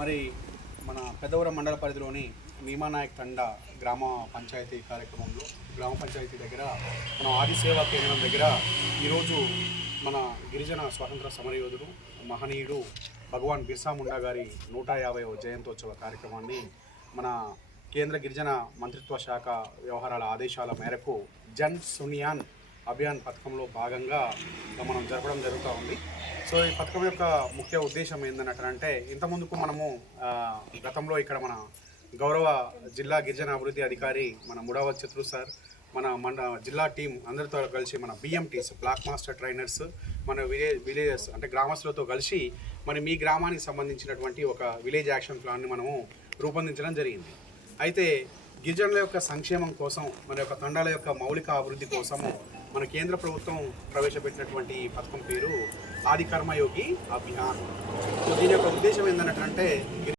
మరి మన పెద్దవరం మండల పరిధిలోని నీమానాయక్ తండా గ్రామ పంచాయతీ కార్యక్రమంలో గ్రామ పంచాయతీ దగ్గర మన ఆది సేవా కేంద్రం దగ్గర ఈరోజు మన గిరిజన స్వాతంత్ర సమరయోధుడు మహనీయుడు భగవాన్ బిర్సా ముండా గారి 150వ జయంతోత్సవ కార్యక్రమాన్ని మన కేంద్ర గిరిజన మంత్రిత్వ శాఖ వ్యవహారాల ఆదేశాల మేరకు జన్ సునియాన్ అభియాన్ పథకంలో భాగంగా మనం జరపడం జరుగుతూ ఉంది. సో ఈ పథకం యొక్క ముఖ్య ఉద్దేశం ఏంటంటే ఇంతకుముందుకు మనము గతంలో ఇక్కడ మన గౌరవ జిల్లా గిరిజన అభివృద్ధి అధికారి మన ముడావత్ చతురు సార్ మన జిల్లా టీం అందరితో కలిసి మన బిఎంటీస్ బ్లాక్ మాస్టర్ ట్రైనర్స్ మన విలేజెస్ అంటే గ్రామస్తులతో కలిసి మరి మీ గ్రామానికి సంబంధించినటువంటి ఒక విలేజ్ యాక్షన్ ప్లాన్ని మనము రూపొందించడం జరిగింది. అయితే గిరిజనుల యొక్క సంక్షేమం కోసం మన యొక్క తండాల యొక్క మౌలిక అభివృద్ధి కోసము మన కేంద్ర ప్రభుత్వం ప్రవేశపెట్టినటువంటి ఈ పథకం పేరు ఆది కర్మయోగి అభియాన్. సో దీని యొక్క ఉద్దేశం ఏంటంటే